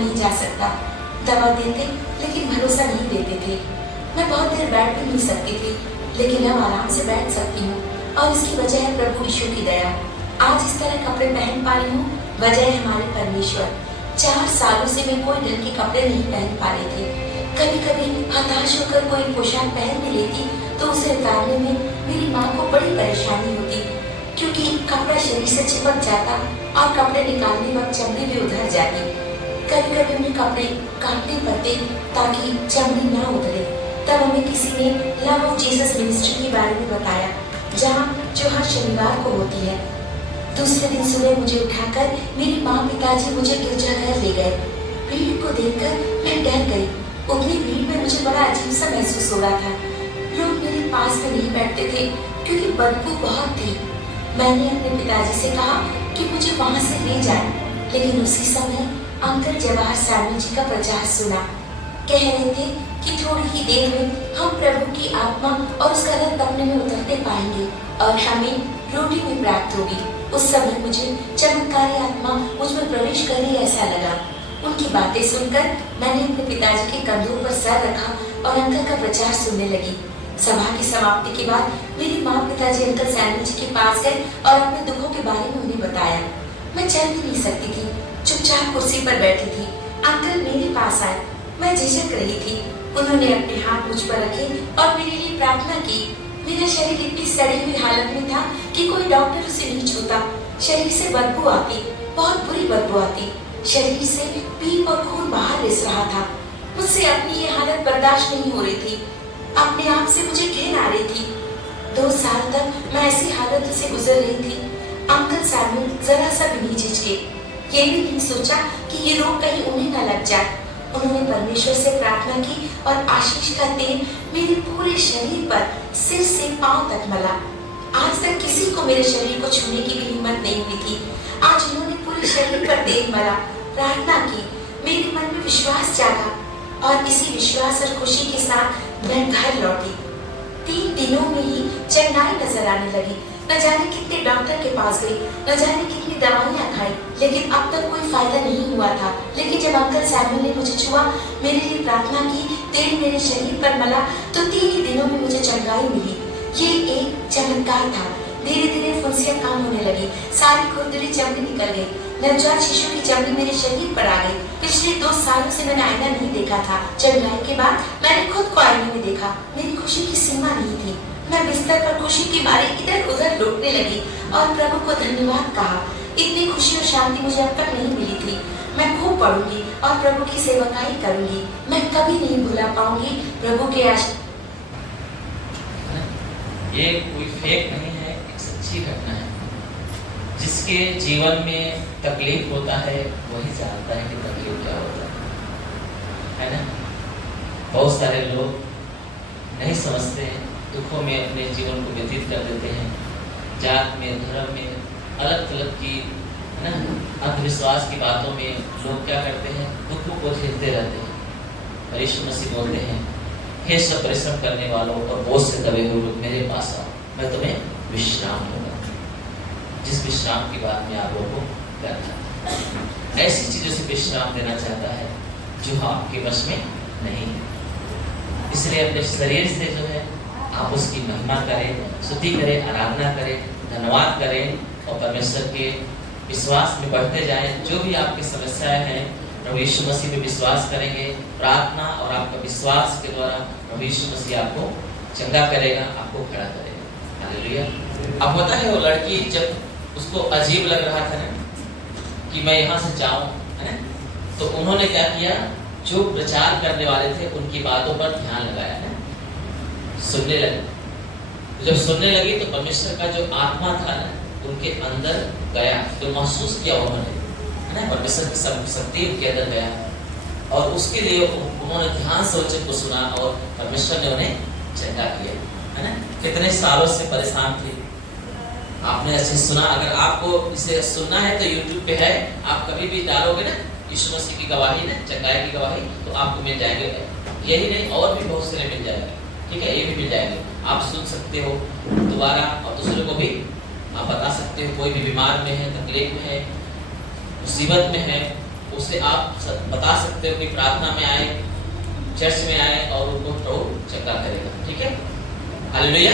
नहीं जा सकता। दवा देते लेकिन भरोसा नहीं देते थे। मैं बहुत देर बैठ भी नहीं सकती थी, लेकिन अब आराम से बैठ सकती हूँ और इसकी वजह है प्रभु यीशु की दया। आज इस तरह कपड़े पहन पा रही हूँ, वजह है हमारे परमेश्वर। 4 सालों से मैं कोई ढंग के कपड़े नहीं पहन पा रही थी। कभी कभी हताश होकर कोई पोशाक पहन भी लेती तो उसे उतारने में मेरी माँ को बड़ी परेशानी होती, क्योंकि कपड़ा शरीर से चिपक जाता और कपड़े निकालने वक्त चमड़ी भी उधर जाती। कभी कभी उन्हें कपड़े काटने पड़ते ताकि चमड़ी ना उतरे। तब हमें किसी ने लव ऑफ जीसस मिनिस्ट्री के बारे में बताया, जो हर शनिवार को होती है। दूसरे दिन सुबह मुझे उठाकर मेरी माँ पिताजी मुझे गिरजाघर ले गए। भीड़ को देखकर मैं डर गई। उतनी भीड़ में मुझे बड़ा अजीब सा महसूस हो रहा था। लोग मेरे पास में नहीं बैठते थे क्योंकि बदबू बहुत थी। मैंने अपने पिताजी से कहा कि मुझे वहाँ से ले जाए, लेकिन उसी समय अंकल जवाहर सैमुअल जी का प्रचार सुना। कह रहे थे कि थोड़ी ही देर में हम प्रभु की आत्मा और उसका रथ अपने में उतरते पाएंगे और हमें रोटी भी प्राप्त होगी। उस समय मुझे चमत्कारी आत्मा मुझ में प्रवेश कर रही ऐसा लगा। उनकी बातें सुनकर मैंने अपने पिताजी के कंधों पर सर रखा और अंकल का प्रचार सुनने लगी। सभा की समाप्ति के बाद मेरी माँ पिताजी अंकल सैमुअल जी के पास गए और अपने दुखों के बारे में उन्हें बताया। मैं चल भी नहीं सकती थी, चुपचाप कुर्सी पर बैठी थी। अंकल मेरे पास आए। मैं झिझक रही थी। उन्होंने अपने हाथ मुझ पर रखे और मेरे लिए प्रार्थना की। मेरा शरीर इतनी सड़ी हुई हालत में था कि कोई डॉक्टर उसे नहीं छूता। शरीर से बदबू आती, बहुत बुरी बदबू आती। शरीर से पीप और खून बाहर रिस रहा था। मुझसे अपनी ये हालत बर्दाश्त नहीं हो रही थी। अपने आप से मुझे घिन आ रही थी। 2 साल तक मैं ऐसी हालत से गुजर रही थी। अंकल सैमुअल जरा सा भी नहीं झिझके। ये भी नहीं सोचा कि ये रोग कहीं उन्हें न लग जाए। उन्होंने परमेश्वर से प्रार्थना की और आशीष का तेल मेरे पूरे शरीर पर सिर से पांव तक मला। आज तक किसी को मेरे शरीर को छूने की भी हिम्मत नहीं हुई थी। आज उन्होंने पूरे शरीर पर तेल मला, प्रार्थना की। मेरे मन में विश्वास जागा और इसी विश्वास और खुशी के साथ मैं घर लौटी। 3 दिनों में ही चंगाई नजर आने लगी। न जाने कितने डॉक्टर के पास गई, न जाने कितनी दवाइयाँ खाई, लेकिन अब तक कोई फायदा नहीं हुआ था। लेकिन जब अंकल सैमुअल ने मुझे छुआ, मेरे लिए प्रार्थना की, तेल मेरे शरीर पर मला, तो 3 ही दिनों में मुझे चंगाई मिली। ये एक चमत्कार था। धीरे धीरे फुंसियाँ कम होने लगी, सारी खुरदरी चमड़ी निकल गई। नवजात शिशु की चमड़ी मेरे शरीर पर आ गई। पिछले 2 सालों से मैंने आईना नहीं देखा था। चंगाई के बाद मैंने खुद को आईने में देखा। मेरी खुशी की सीमा नहीं थी। मैं बिस्तर पर खुशी की मारे इधर उधर लौटने लगी और प्रभु को धन्यवाद कहा। इतनी खुशी और शांति मुझे अब तक नहीं मिली थी। मैं खूब पढ़ूंगी और प्रभु की सेवकाई करूंगी। मैं कभी नहीं भुला पाऊंगी प्रभु के ये कोई फेक नहीं है, एक सच्ची घटना है। जिसके जीवन में तकलीफ होता है वही जानता है कि तकलीफ क्या होता है ना। बहुत सारे लोग नहीं समझते हैं, दुखों में अपने जीवन को व्यतीत कर देते हैं। जात में, धर्म में, अलग अलग की है ना अंधविश्वास की बातों में लोग क्या करते हैं, दुखों को झेलते रहते हैं। और यीशु मसीह बोलते हैं, हे सब परिश्रम करने वालों और बोझ से दबे हुए लोग मेरे पास आओ, मैं तुम्हें विश्राम दूंगा। जिस विश्राम की बात मैं आप लोगों को करना, ऐसी चीजों से विश्राम देना चाहता है जो आपके वश में नहीं है। इसलिए अपने शरीर से जो है आप उसकी महिमा करें, स्तुति करें, आराधना करें, धन्यवाद करें और परमेश्वर के विश्वास में बढ़ते जाएं। जो भी आपकी समस्याएं हैं, प्रभु यीशु मसीह में विश्वास करेंगे। प्रार्थना और आपका विश्वास के द्वारा प्रभु यीशु मसीह आपको चंगा करेगा, आपको खड़ा करेगा। हालेलुया। अब होता है वो लड़की जब उसको अजीब लग रहा था ना कि मैं यहाँ से जाऊँ, है ना, तो उन्होंने क्या किया, जो प्रचार करने वाले थे उनकी बातों पर ध्यान लगाया है, सुनने लगे। जब सुनने लगी तो परमेश्वर का जो आत्मा था ना उनके अंदर गया, तो महसूस किया उन्होंने, है ना, परमेश्वर की शक्ति उनके अंदर गया और उसके लिए उन्होंने ध्यान से वचन को सुना और परमेश्वर ने उन्हें चंगा किया, है ना। कितने सालों से परेशान थे, आपने अच्छे सुना। अगर आपको इसे सुनना है तो YouTube पे है, आप कभी भी डालोगे ना यीशु मसीह की गवाही ना, चंगाई की गवाही, तो आपको मिल जाएंगे। यही नहीं और भी बहुत सारे मिल जाएंगे, ठीक है, ये भी मिल जाएंगे। आप सुन सकते हो दोबारा और दूसरे को भी आप बता सकते हो। कोई भी बीमार में है, तकलीफ में है, मुसीबत में है, उसे आप बता सकते हो कि प्रार्थना में आए, चर्च में आए और उनको प्रभु चंगा करेगा। ठीक है, हालेलुया।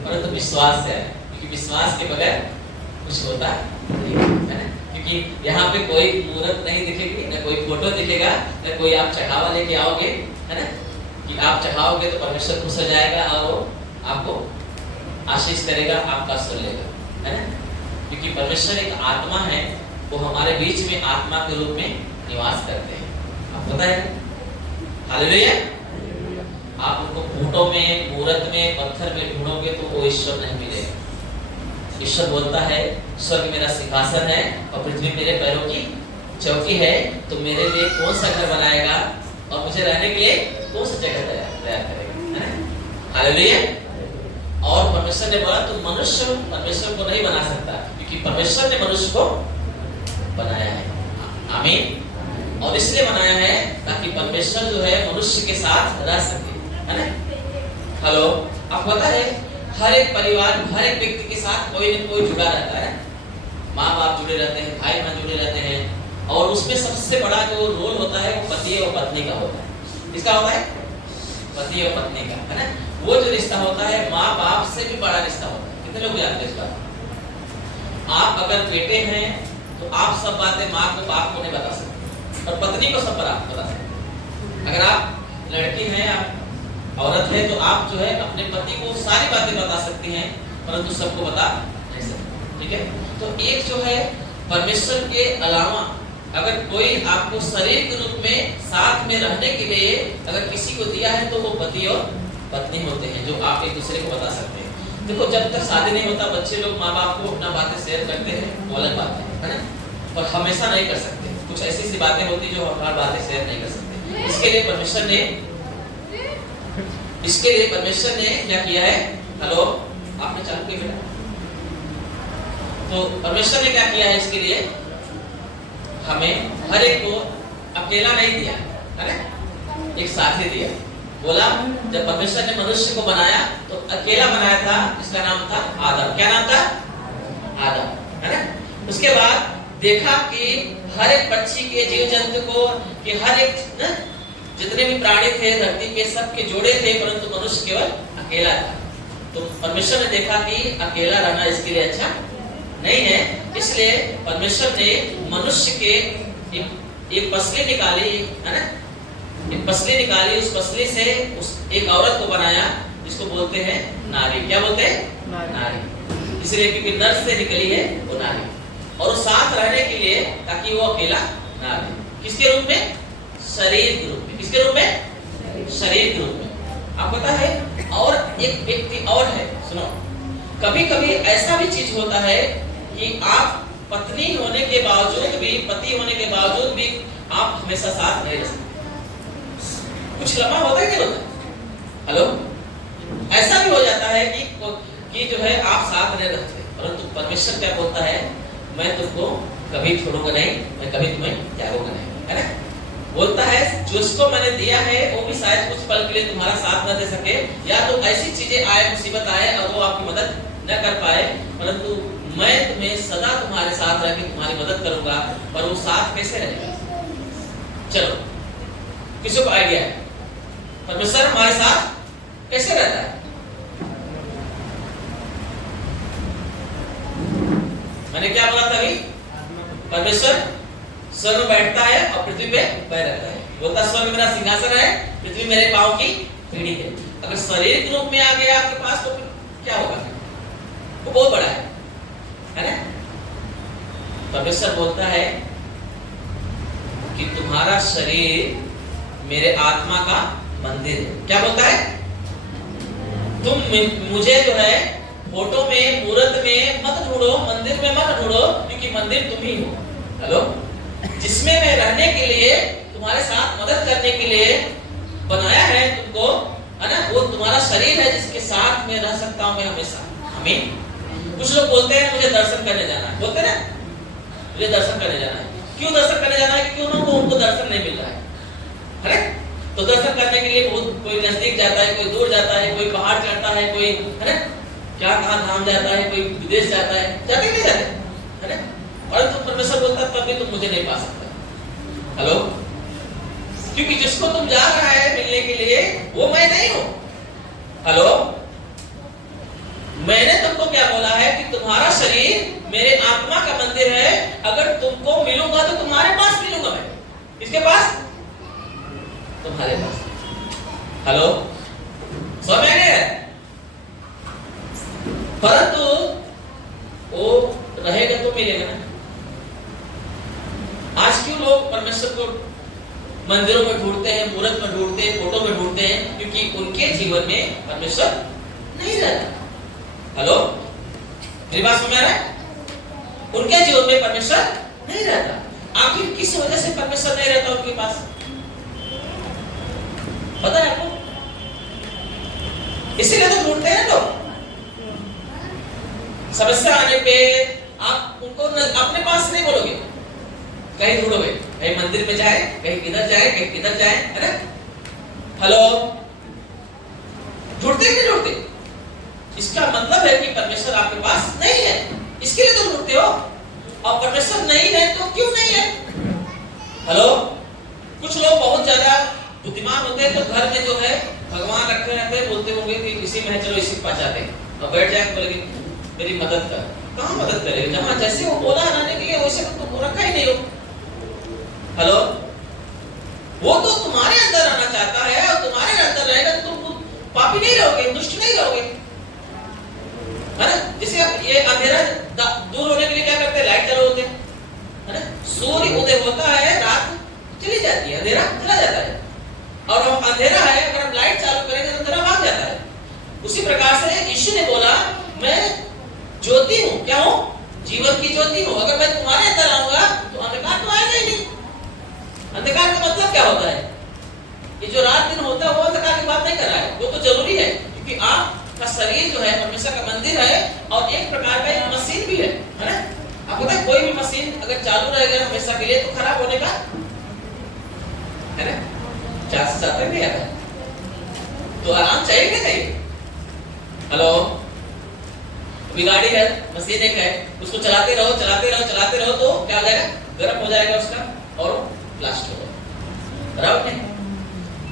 परंतु विश्वास से आए, क्योंकि विश्वास के बगैर कुछ होता नहीं है ना। क्योंकि यहाँ पे कोई मूर्त नहीं दिखेगी, ना कोई फोटो दिखेगा, ना कोई आप चढ़ावा लेके आओगे, है ना, कि आप चढ़ाओगे तो परमेश्वर खुश हो जाएगा और वो आपको आशीष करेगा, आपका सुन लेगा, है ना। क्योंकि परमेश्वर एक आत्मा है, वो हमारे बीच में आत्मा के रूप में निवास करते हैं, आपको पता है। हालेलुया। आप उनको फोटो में, मूर्त में, पत्थर में ढूंढोगे तो वो ईश्वर नहीं मिलेगा। ईश्वर बोलता है स्वर्ग मेरा सिंहासन है और पृथ्वी मेरे पैरों की चौकी है, तो मेरे लिए कौन सा घर बनाएगा और मुझे रहने के लिए कौन सा जगह तैयार करेगा। हालेलुया। और परमेश्वर ने बोला तुम मनुष्य परमेश्वर को नहीं बना सकता, क्योंकि परमेश्वर ने मनुष्य को बनाया है। आमीन। और इसलिए बनाया है ताकि परमेश्वर जो है मनुष्य के साथ रह सके, है ना। हेलो, आपको पता है हर एक परिवार, हर एक व्यक्ति के साथ कोई न कोई जुड़ा रहता है। माँ बाप जुड़े रहते हैं, भाई बहन जुड़े रहते हैं, और उसमें सबसे बड़ा जो रोल होता है वो पति और पत्नी का होता है। किसका होता है? पति और पत्नी का, है ना। वो जो रिश्ता होता है माँ बाप से भी बड़ा रिश्ता होता है। कितने लोग जानते हैं इस बात? आप अगर बेटे हैं तो आप सब बातें माँ को बाप को नहीं बता सकते, और पत्नी को सब बात बता सकते। अगर आप लड़की हैं, आप औरत है, तो आप जो है अपने पति को सारी बातें बता सकती हैं, परंतु सबको बता नहीं सकते। ठीक है। तो एक जो है परमेश्वर के अलावा अगर कोई आपको शरीर के रूप में साथ में रहने के लिए अगर किसी को दिया है तो वो पति और पत्नी होते हैं, जो आप एक दूसरे को बता सकते हैं। देखो, जब तक शादी नहीं होता बच्चे लोग माँ बाप को अपना बातें शेयर करते हैं, वो अलग बात है ना, पर हमेशा नहीं कर सकते। कुछ ऐसी सी बातें होती जो हर बातें शेयर नहीं कर सकते। इसके लिए परमेश्वर ने क्या किया है? हेलो, आपने चालू किया बेटा? तो परमेश्वर ने क्या किया है इसके लिए? हमें हर एक को अकेला नहीं दिया, है ना, एक साथी दिया। बोला जब परमेश्वर ने मनुष्य को बनाया तो अकेला बनाया था, इसका नाम था आदम। क्या नाम था? आदम, है ना। उसके बाद देखा कि हर एक पक्षी के, जीव जंतु को, कि हर एक ना, जितने भी प्राणी थे धरती के, सबके जोड़े थे, परंतु मनुष्य केवल अकेला था। तो परमेश्वर ने देखा कि अकेला रहना इसके लिए अच्छा नहीं है, इसलिए परमेश्वर ने मनुष्य के एक पसली निकाली, है ना, एक पसली निकाली, उस पसली से उस एक औरत को बनाया, जिसको बोलते हैं नारी। क्या बोलते हैं? नारी। इसलिए क्योंकि नर से निकली है वो नारी, और वो साथ रहने के लिए, ताकि वो अकेला ना रहे। किसके रूप में? शरीर के रूप में। किसके रूप में? शरीर के रूप में। आपको पता है, और एक व्यक्ति और है, सुनो, कभी कभी ऐसा भी चीज होता है कि आप पत्नी होने के बावजूद भी, पति होने के बावजूद भी आप हमेशा साथ नहीं रह सकते। कुछ लम्हा होता है नहीं होता? हेलो, ऐसा भी हो जाता है कि जो है आप साथ नहीं रहते, परंतु परमेश्वर क्या बोलता है? मैं तुमको कभी छोड़ूंगा नहीं, मैं कभी तुम्हें त्यागूंगा नहीं, है ना। बोलता है जिसको मैंने दिया है वो भी शायद कुछ पल के लिए तुम्हारा साथ न दे सके, या तो ऐसी चीजें आए, मुसीबत आए और वो आपकी मदद न कर पाए, परंतु मैं तुम्हें सदा तुम्हारे साथ रह के तुम्हारी मदद करूंगा। पर वो साथ कैसे रहेगा? चलो, किसी को आइडिया है परमेश्वर हमारे साथ कैसे रहता है? मैंने क्या बोला था अभी? परमेश्वर स्वर्ग में बैठता है और पृथ्वी पे पैर रखता है। बोलता स्वर्ग मेरा सिंहासन है, पृथ्वी मेरे पांव की पीढ़ी है। अगर शरीर के रूप में आ गया आपके पास तो फिर क्या होगा? वो बहुत बड़ा है ना। परमेश्वर बोलता है कि तुम्हारा शरीर मेरे आत्मा का मंदिर है। क्या बोलता है? तुम मुझे जो है फोटो में, मूर्त में मत ढूंढो, मंदिर में मत ढूंढो, क्योंकि मंदिर तुम ही हो। हेलो, जिसमें मैं रहने के लिए, तुम्हारे साथ मदद करने के लिए बनाया है तुमको, है ना, वो तुम्हारा शरीर है जिसके साथ में रह सकता हूं मैं हमेशा। आमीन। कुछ लोग बोलते हैं मुझे दर्शन करने जाना है, बोलते हैं ना, मुझे दर्शन करने जाना है। क्यों दर्शन करने जाना है? क्योंकि उनको दर्शन नहीं मिल रहा है ना। तो दर्शन करने के लिए बहुत, कोई नजदीक जाता है, कोई दूर जाता है, कोई पहाड़ चढ़ता है, कोई, है ना, क्या कहां धाम जाता है, कोई विदेश जाता है, जाते नहीं जाते, है ना। परंतु परमेश्वर बोलता है तब भी तुम मुझे नहीं पा सकते। हेलो, क्योंकि जिसको तुम जा रहा है मिलने के लिए वो मैं नहीं हूं। हेलो, मैंने तुमको क्या बोला है कि तुम्हारा शरीर मेरे आत्मा का मंदिर है। अगर तुमको मिलूंगा तो तुम्हारे पास मिलूंगा मैं। किसके पास? तुम्हारे पास। हेलो, समझ में है? परंतु वो रहेगा तो मिलेगा ना। आज क्यों लोग परमेश्वर को मंदिरों में ढूंढते हैं, मूर्त में ढूंढते हैं, फोटो में ढूंढते हैं? क्योंकि उनके जीवन में परमेश्वर नहीं रहता। हेलो, मेरी बात समझ रहा है? उनके जीवन में परमेश्वर नहीं रहता। आखिर किस वजह से परमेश्वर नहीं रहता उनके पास? पता है आपको? इसीलिए तो ढूंढते हैं लोग। समस्या आने पे आप उनको अपने पास नहीं बोलोगे, कहीं ढूंढोगे, कहीं मंदिर में जाए, कहीं किधर जाए, कहीं किधर जाए, है ना? हेलो, ढूंढते कि नहीं ढूंढते? इसका मतलब है कि परमेश्वर आपके पास नहीं है, इसके लिए तो ढूंढते हो। और परमेश्वर नहीं है तो क्यों नहीं है? हेलो, कुछ लोग बहुत ज्यादा बुद्धिमान होते हैं तो घर में जो है भगवान रखे रहते हैं, बोलते होंगे कि इसी में है, चलो इसी पास जाते हैं और बैठ जाए, बोलेंगे मेरी मदद कर। कहाँ मदद करेगा? जहां जैसे वो बोला हराने के लिए वैसे तो रखा ही नहीं हो। हेलो, वो तो तुम्हारे अंदर आना चाहता है और तुम्हारे अंदर रहेगा तो तुम पापी नहीं रहोगे, दुष्ट नहीं रहोगे, है ना? जैसे अब ये अंधेरा दूर होने के लिए क्या करते हैं? लाइट जला होते हैं, है ना? सूर्य उदय होता है, रात चली जाती है, अंधेरा चला जाता है। और हम अंधेरा है, अगर हम लाइट चालू करेंगे तो अंधेरा भाग जाता है। उसी प्रकार से यीशु ने बोला मैं ज्योति हूं। क्या हूं? जीवन की ज्योति हूं। अगर मैं तुम्हारे अंदर आऊंगा तो अंधकार तो आएगा ही नहीं। अंधकार का मतलब क्या होता है? ये जो रात दिन होता है वो अंधकार की बात नहीं कर रहा है, वो तो जरूरी है, क्योंकि आपका शरीर जो है परमेश्वर का मंदिर है और एक प्रकार का एक मशीन भी है ना? आपको पता है कोई भी मशीन अगर चालू रहेगा हमेशा के लिए तो खराब होने का है ना चांसेस आता है, नहीं आता? तो आराम चाहिए क्या चाहिए? हेलो, गाड़ी है, मशीन एक है, उसको चलाते रहो चलाते रहो चलाते रहो तो क्या हो जाएगा? गर्म हो जाएगा उसका और ब्लास्ट होगा, बराबर नहीं?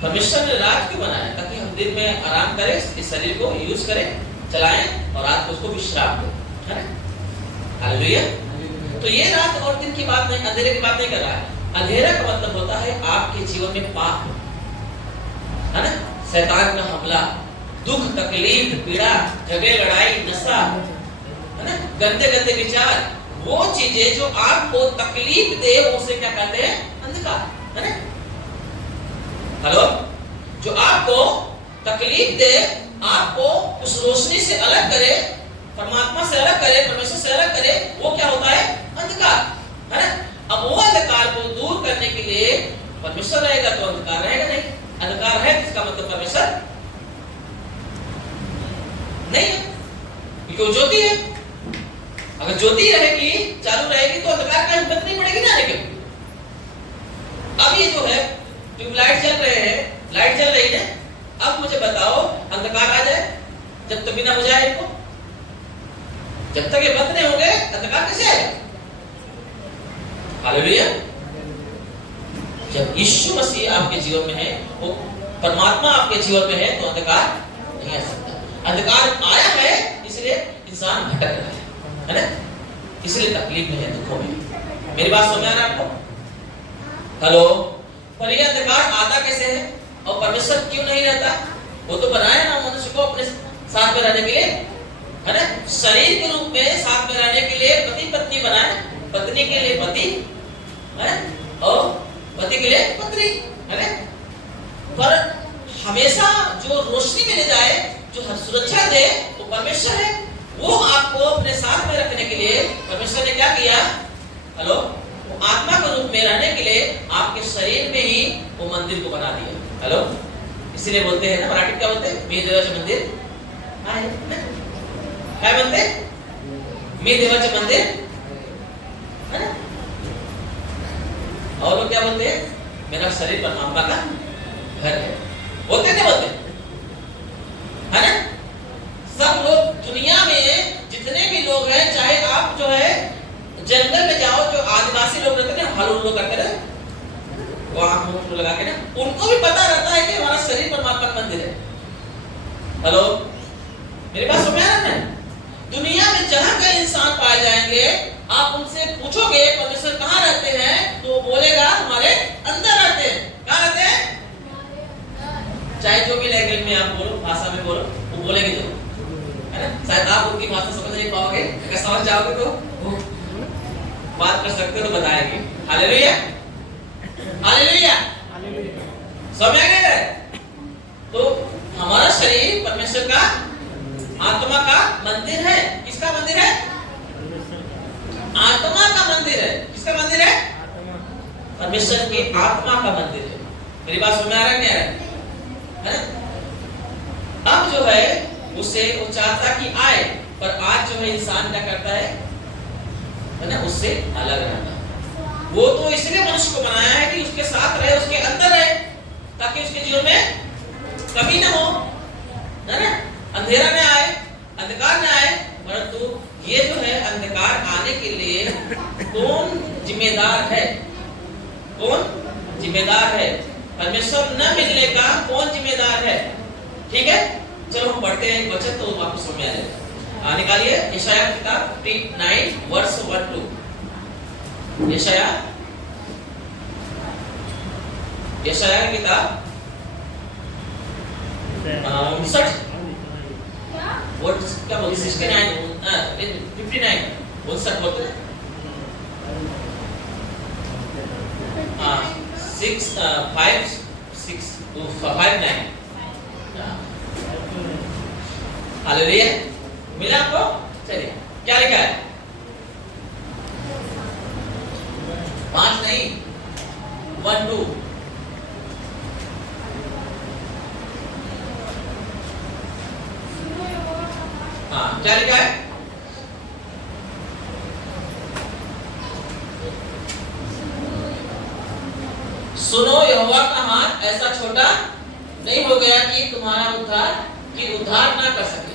परमेश्वर ने रात क्यों बनाया? ताकि हम दिन में आराम करें, इस शरीर को यूज करें, चलाएं और रात को उसको विश्राम दें, है ना? हालेलुया। तो ये रात और दिन की बात नहीं, अंधेरे की बात नहीं कर रहा है। अंधेरा का मतलब होता है आपके जीवन में पाप, है ना? शैतान का हमला, दुख, तकलीफ, पीड़ा, झगड़े, लड़ाई, नशा, है ना? गंदे गंदे विचार, वो चीजें जो आपको तकलीफ दे उसे क्या कहते हैं? अंधकार, है ना? हेलो, जो आपको तकलीफ दे, आपको उस रोशनी से अलग करे, परमात्मा से अलग करे, परमेश्वर से अलग करे, वो क्या होता है? अंधकार, है ना? अब वो अंधकार को दूर करने के लिए परमेश्वर रहेगा तो अंधकार रहेगा नहीं। अंधकार है इसका मतलब परमेश्वर नहीं है, क्योंकि वो ज्योति है। अगर ज्योति रहेगी, चालू रहेगी तो अंधकार का हिम्मत नहीं पड़ेगी ना आने की। अब ये जो है ट्यूबलाइट जल रहे हैं, लाइट जल रही है, अब मुझे बताओ अंधकार आ जाए जब तक बिना बुझाए इनको, जब तक ये बंद नहीं होंगे अंधकार कैसे आएगा? हालेलुया। जब यीशु मसीह आपके जीवन में है, वो परमात्मा आपके जीवन में है तो अंधकार नहीं आ सकता। अंधकार आया है इसलिए इंसान भटक रहा है ना? इसलिए तकलीफ में है, दुखों में। मेरी बात समझ आ रहा है आपको? हेलो, पर ये अंधकार आता कैसे है और परमेश्वर क्यों नहीं रहता? वो तो बनाया ना मनुष्य को अपने साथ में रहने के लिए, है ना? शरीर के रूप में साथ में रहने के लिए पति पत्नी बनाया, पत्नी के लिए पति है और पति के लिए पत्नी, है ना? पर हमेशा जो रोशनी में ले जाए, जो सुरक्षा दे, वो परमेश्वर है। वो आपको अपने साथ में रखने के लिए परमेश्वर ने क्या किया? हेलो, वो आत्मा के रूप में रहने के लिए आपके शरीर में ही वो मंदिर को बना दिया। हेलो, इसीलिए बोलते हैं ना, मराठी क्या बोलते हैं? मी देवाचे मंदिर आहे ना? क्या बोलते हैं? मी देवाचे मंदिर, है ना? और लोग क्या बोलते हैं? मेरा शरीर परमात्मा का घर है। बोलते नहीं बोलते, है ना? सब लोग दुनिया में जितने भी लोग हैं, चाहे आप जो है जंगल में जाओ, जो आदिवासी लोग रहते हैं हल उल्लू करते रहे, वो आंख मुंह लगा के ना, उनको भी पता रहता है कि हमारा शरीर परमात्मा का मंदिर है। हेलो, मेरी बात समझ आ रहा है? दुनिया में जहां कहीं इंसान पाए जाएंगे, आप उनसे पूछोगे परमेश्वर कहाँ रहते हैं, तो वो बोलेगा हमारे अंदर रहते हैं। कहाँ रहते हैं? चाहे जो भी लैंग्वेज में आप बोलो, भाषा में बोलो, वो बोलेंगे जरूर, है ना? शायद आप उनकी भाषा समझ नहीं पाओगे, अगर समझ जाओगे तो वो बात कर सकते हो तो बताएंगे। हालेलुया, हालेलुया, समझ आ गया? तो हमारा शरीर परमेश्वर का आत्मा का मंदिर है। किसका मंदिर है? आत्मा का मंदिर है। किसका मंदिर है? परमेश्वर की आत्मा का मंदिर है। मेरी बात समझ आ रहा है? क्या है? अब जो है उसे वो चाहता कि आए, पर आज जो है इंसान क्या करता है ना, उससे अलग रहता है। वो तो इसलिए मनुष्य को बनाया है कि उसके साथ रहे, उसके अंदर रहे, ताकि उसके जीवन में कमी ना हो, है ना? अंधेरा न आए, अंधकार न आए। परंतु ये जो है अंधकार आने के लिए कौन जिम्मेदार है? कौन जिम्मेदार है? परमेश्वर न मिलने का कौन जिम्मेदार है? ठीक है, चलो हम पढ़ते हैं वचन, तो आपको समझ में आ जाएगा। निकालिए यशाया की किताब 59 वर्स 1-2। यशाया की किताब 59 क्या बोलते 69 59 59 बोलते हैं। 59। हालेलुया, मिला आपको? चलिए, क्या लिखा है? 5 नहीं, 1-2। हाँ, क्या लिखा है? सुनो, यहोवा का हाथ ऐसा छोटा नहीं हो गया कि तुम्हारा उद्धार ना कर सके,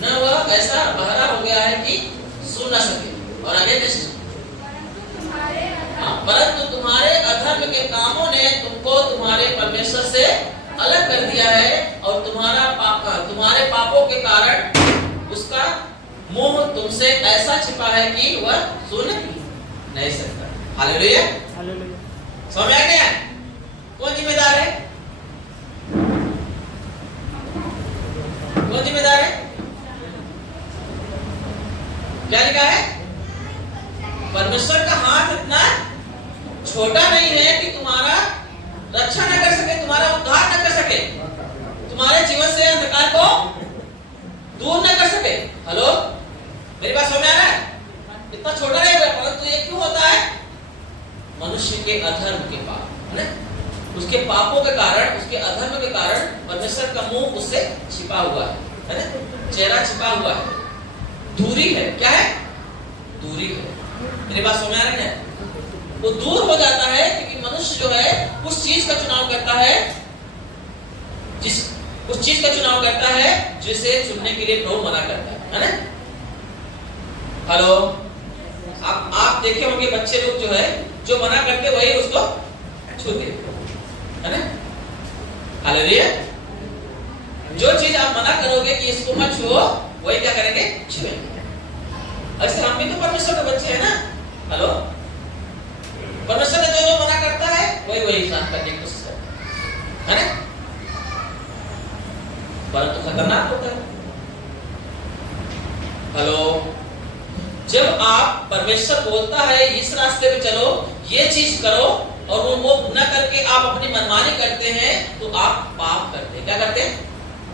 न वह ऐसा बहरा हो गया है कि सुन न सके। और आगे परंतु तुम्हारे अधर्म के कामों ने तुमको तुम्हारे परमेश्वर से अलग कर दिया है, और तुम्हारे पापों के कारण उसका मुंह तुमसे ऐसा छिपा है कि वह सुन नहीं सकता। हालेलुया, समझ आ गया? कौन जिम्मेदार है? कौन जिम्मेदार है? क्या लिखा है? परमेश्वर का हाथ इतना छोटा नहीं है कि तुम्हारा रक्षा न कर सके, तुम्हारा उद्धार न कर सके, तुम्हारे जीवन से अंधकार को दूर न कर सके। हेलो, मेरी बात समझ में आ रहा है? इतना छोटा नहीं है, परंतु ये क्यों होता है? मनुष्य के अधर्म के पाप, है ना? उसके पापों के कारण, उसके अधर्म के कारण परमेश्वर का मुंह उससे छिपा हुआ है ना? चेहरा छिपा हुआ है, दूरी है। क्या है? दूरी है। मेरी बात समझ आ रही है? वो दूर हो जाता है क्योंकि मनुष्य जो है उस चीज का चुनाव करता है, उस चीज का चुनाव करता है जिसे चुनने के लिए प्रभु मना करता है ना? हेलो, आप देखे होंगे बच्चे लोग जो है, जो मना करते वही उसको छूते, है ना? हालेलुया, जो चीज आप मना करोगे कि इसको मत छुओ, वही क्या करेंगे? छुएंगे। ऐसे हम भी तो परमेश्वर के बच्चे हैं ना? हेलो, परमेश्वर ने जो मना करता है वही इंसान करने की कोशिश करता है ना? परंतु खतरनाक होता है। हेलो, जब आप परमेश्वर बोलता है इस रास्ते पे चलो, ये चीज करो, और वो न करके आप अपनी मनमानी करते हैं, तो आप पाप करते हैं। क्या करते हैं?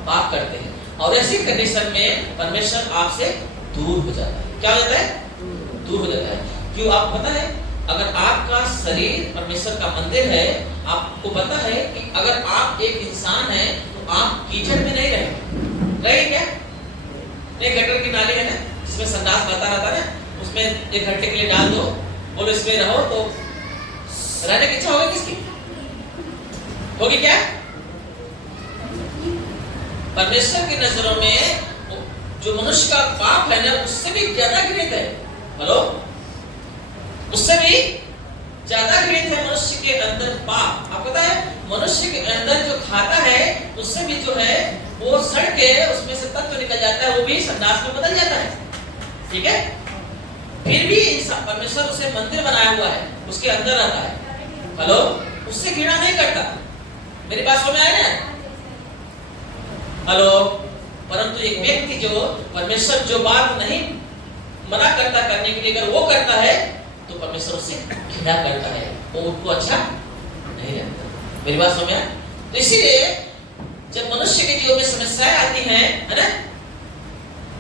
पाप करते हैं। और ऐसी कंडीशन में परमेश्वर आपसे दूर हो जाता है। क्या हो जाता है? दूर हो जाता है। क्यों? आपको पता है, अगर आपका शरीर परमेश्वर का मंदिर है, आपको पता है कि अगर आप एक इंसान है तो आप कीचड़ में नहीं रहेंगे क्या? नहीं, गटर की नाली है ना, जिसमें संडास बहता रहता है ना, उसमें 1 घंटे के लिए डाल दो, बोलो इसमें रहो, तो रहने की इच्छा होगी किसकी? होगी क्या? परमेश्वर की नजरों में जो मनुष्य का पाप है ना, उससे भी ज्यादा घृणित है। हेलो, उससे भी ज्यादा घृणित है मनुष्य के अंदर पाप। आपको पता है मनुष्य के अंदर जो खाता है उससे भी जो है वो सड़ के उसमें से तत्व निकल जाता है, वो भी संडास में बदल जाता है। ठीक है, फिर भी परमेश्वर उसे मंदिर बनाया हुआ है, उसके अंदर रहता है। हेलो, उससे घृणा नहीं करता। मेरी बात समझ में आया ना? हेलो, परंतु एक व्यक्ति जो परमेश्वर जो बात नहीं मना करता करने के लिए अगर वो करता है तो परमेश्वर उससे घृणा करता है, वो उनको अच्छा नहीं लगता। मेरी बात समझ में आया? तो इसीलिए जब मनुष्य के जीवन में समस्याएं आती हैं, है ना,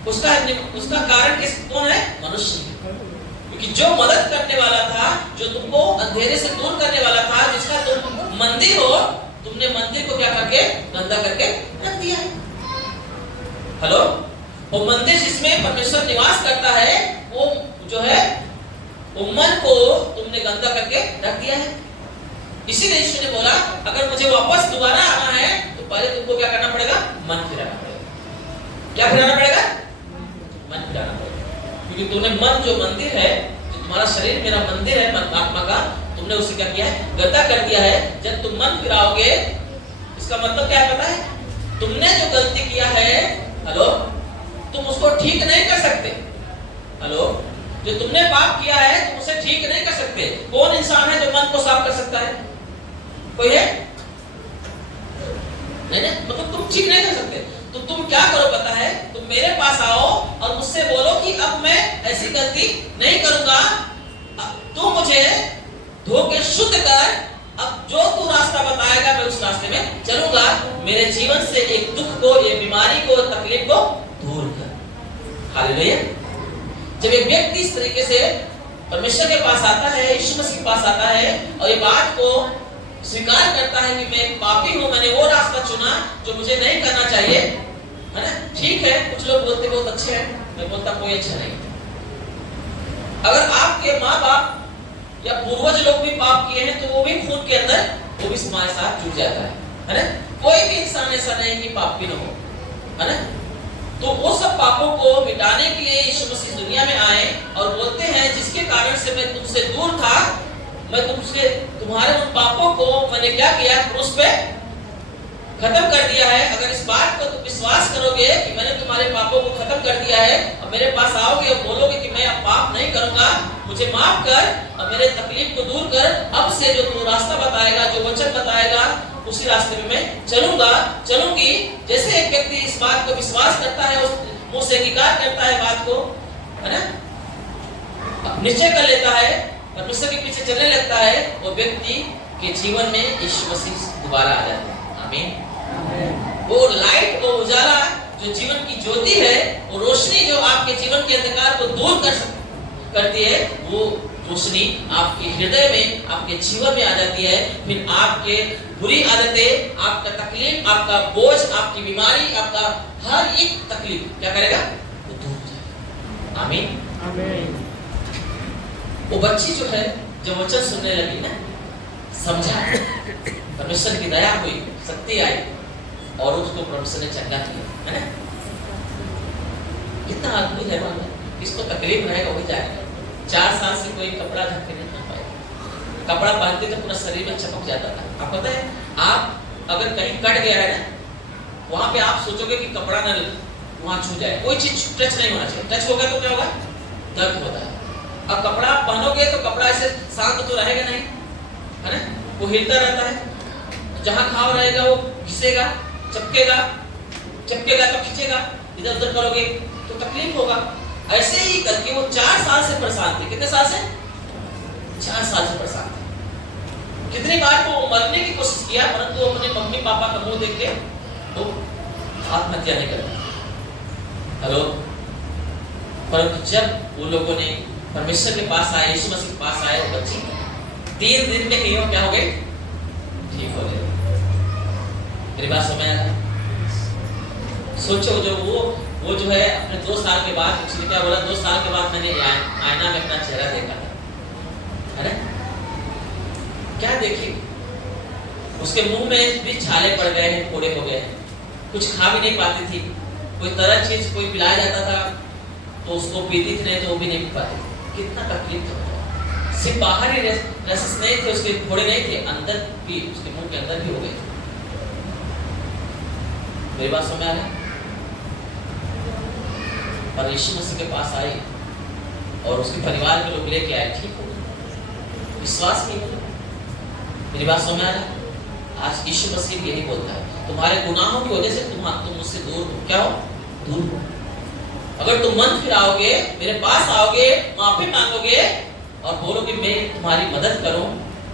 उसका कारण कौन है? मनुष्य। क्योंकि जो मदद करने वाला था, जो तुमको अंधेरे से दूर करने वाला था, जिसका तुम मंदिर हो, तुमने मंदिर को क्या करके गंदा करके रख दिया है। हेलो, वो मंदिर जिसमें परमेश्वर निवास करता है, वो जो है वो मन को तुमने गंदा करके रख दिया है। इसीलिए यीशु ने बोला अगर मुझे वापस दोबारा आना है तो पहले तुमको क्या करना पड़ेगा? मन फिराना पड़ेगा। क्या फिराना पड़ेगा? मन फिराना पड़ेगा। क्योंकि तुमने मन जो मंदिर है, जो तुम्हारा शरीर मेरा मंदिर है आत्मा का, तुमने उसे क्या किया है? गंदा कर दिया है। जब तुम मन फिराओगे, इसका मतलब क्या पता है? तुमने जो गलती किया है, हेलो, तुम उसको ठीक नहीं कर सकते। हेलो, जो तुमने पाप किया है तुम उसे ठीक नहीं कर सकते। कौन इंसान है जो मन को साफ कर सकता है? कोई है? नहीं, मतलब तुम ठीक नहीं कर सकते। तो तुम क्या करो पता है? तुम मेरे पास आओ और मुझसे बोलो कि अब मैं ऐसी गलती नहीं करूंगा, तुम मुझे धो के शुद्ध कर, अब जो तू रास्ता बताएगा मैं उस रास्ते में चलूंगा। मेरे जीवन से एक दुख को, ये बीमारी को, तकलीफ को दूर कर। हालेलुया। जब एक व्यक्ति इस तरीके से परमेश्वर के पास आता है, यीशु मसीह के पास आता है और ये बात को स्वीकार करता है कि मैं एक पापी हूं, मैंने वो रास्ता चुना जो मुझे नहीं करना चाहिए, है ना? ठीक है, कुछ लोग बोलते बहुत अच्छे हैं, मैं बोलता कोई अच्छा नहीं। अगर आपके माँ बाप या पूर्वज लोग भी पाप किए हैं तो वो भी खून के अंदर, वो भी हमारे साथ जुड़ जाता है ना? कोई भी इंसान ऐसा नहीं कि पापी न हो, है ना? तो वो सब पापों को मिटाने के लिए यीशु मसीह दुनिया में आए और बोलते हैं जिसके कारण से मैं तुमसे दूर था, मैं तुमसे तुम्हारे उन पापों को मैंने क्या किया? क्रूस पे खत्म कर दिया है। अगर इस बात को तुम विश्वास करोगे कि मैंने तुम्हारे पापों को खत्म कर दिया है और मेरे पास आओगे और बोलोगे कि मैं अब पाप नहीं करूंगा, मुझे माफ कर और मेरे तकलीफ को दूर कर, अब से जो तू रास्ता बताएगा, जो वचन बताएगा, उसी रास्ते में मैं चलूंगा, चलूंगी। जैसे एक व्यक्ति इस बात को विश्वास करता है, उस मुंह से अंगीकार करता है बात को, है ना, निश्चय कर लेता है, परमेश्वर के पीछे चलने लगता है, वो व्यक्ति के जीवन में यीशु मसीह दोबारा आ जाते हैं। आमीन। वो लाइट, वो उजाला, जो जीवन की ज्योति है, वो रोशनी जो आपके जीवन के अंधकार को दूर करती है, वो रोशनी आपके हृदय में, आपके जीवन में आ जाती है। फिर आपके बुरी आदतें, आपका तकलीफ, आपका बोझ, आपकी बीमारी, आपका हर एक तकलीफ क्या करेगा? वो दूर हो जाएगा। आमीन। वो बच्ची जो है, जब वचन सुनने लगी ना, समझा, परमेश्वर की दया हुई, शक्ति आई और उसको परमेश्वर ने चंगा किया, है ना? कितना अद्भुत है मालूम है? इसको तकलीफ रहेगा वही जाएगा। 4 साल से कोई कपड़ा ढक के नहीं पहन पाएगा। कपड़ा पहनते तो पूरा शरीर में चमक जाता था। आपको पता है, आप अगर कहीं कट गया है ना, वहां पे आप सोचोगे कि कपड़ा ना वहां छू जाए, कोई चीज टच नहीं होना चाहिए। टच होगा तो क्या होगा? दर्द होता है। अब कपड़ा पहनोगे तो कपड़ा ऐसे शांत तो रहेगा नहीं, है ना? वो हिलता रहता है, जहां घाव रहेगा वो घिसेगा, चपकेगा तो खींचेगा, इधर उधर करोगे तो तकलीफ होगा। ऐसे ही करके वो 4 साल से परेशान थे। कितने साल से? 4 साल से परेशान थे। कितनी बार तो मरने की कोशिश किया, परंतु अपने मम्मी पापा का मुंह देख के वो आत्महत्या नहीं करता। हेलो, परंतु जब वो लोगों ने परमेश्वर के पास आए, यीशु मसीह के पास आए, वो बच्ची 3 दिन में ही क्या हो गए? ठीक हो गए। मेरी बात समझ आया? सोचो, जो वो जो है अपने 2 साल के बाद, उसने क्या बोला? 2 साल के बाद मैंने आईना में अपना चेहरा देखा था, है ना? क्या देखी? उसके मुंह में भी छाले पड़ गए हैं, फोड़े हो गए हैं, कुछ खा भी नहीं पाती थी। कोई तरह चीज कोई पिलाया जाता था तो उसको पीती थी, नहीं तो वो भी नहीं पी पाती। कितना तकलीफ था। सिर्फ बाहरी रसेस नहीं थे, उसके फोड़े नहीं थे, अंदर भी, उसके मुंह के अंदर भी हो गए थे। मेरी बात समझ आ रही? पर यीशु मसीह के पास आई और उसके परिवार के लोग लेके आए, ठीक हो, विश्वास नहीं हो। मेरी बात समझ आ रही? आज यीशु मसीह भी यही बोलता है, तुम्हारे गुनाहों की वजह से तुम मुझसे दूर हो। क्या हो? दूर हो। अगर तुम मन फिराओगे, मेरे पास आओगे, माफी मांगोगे और बोलोगे मैं तुम्हारी मदद करूं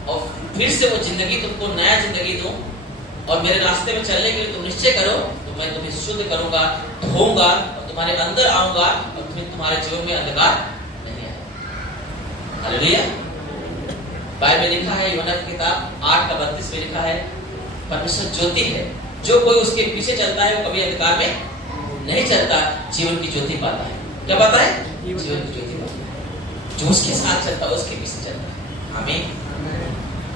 और फिर से वो जिंदगी तुमको नया जिंदगी दूं और मेरे रास्ते में चलने के लिए तुम निश्चय करो, तो मैं तुम्हें शुद्ध करूंगा, धोऊंगा और तुम्हारे अंदर आऊंगा और तुम्हारे जीवन में अंधकार नहीं आएगा। हालेलुया। बाइबल में लिखा है, यूहन्ना की किताब 8:32 में लिखा है, परमेश्वर ज्योति है, जो कोई उसके पीछे चलता है वो कभी अंधकार में नहीं चलता, जीवन की ज्योति पाता है। क्या पाता है? जीवन की ज्योति पाता है। जो उसके साथ चलता है, उसके पीछे चलता है, आमीन,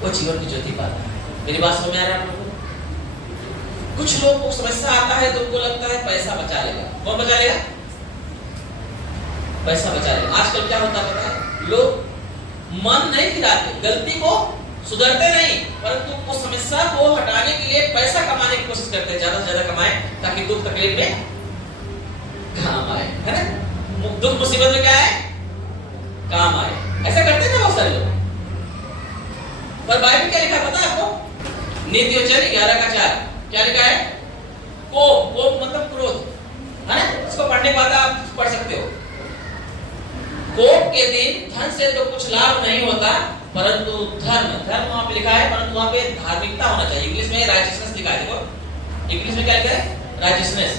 वो जीवन की ज्योति पाता है। मेरी बात समझ में आ रहा है आप लोगों को? कुछ लोगों को समस्या आता है तो उनको लगता है पैसा बचा लेगा। कौन बचा लेगा? पैसा बचा लेगा। आजकल क्या होता है, लोग मन नहीं फिराते, गलती को सुधरते नहीं, परंतु उस समस्या को हटाने के लिए पैसा कमाने की कोशिश करते हैं, ज्यादा से ज्यादा कमाएं ताकि दुख तकलीफ में काम आए, है ना? दुख मुसीबत में क्या है? काम आए। ऐसा करते हैं ना बहुत सारे लोग। पर बाइबल क्या लिखा है पता है आपको? नीति वचन 11:4 क्या लिखा है? कोप मतलब क्रोध, है ना? इसको पढ़ने के बाद आप पढ़ सकते हो। कोप के दिन धन से तो कुछ लाभ नहीं होता, परंतु धर्म वहां पे लिखा है, परंतु वहां पे धार्मिकता होना चाहिए। इंग्लिश में राइटियसनेस लिखा है, देखो इंग्लिश में क्या लिखा है? राइटियसनेस।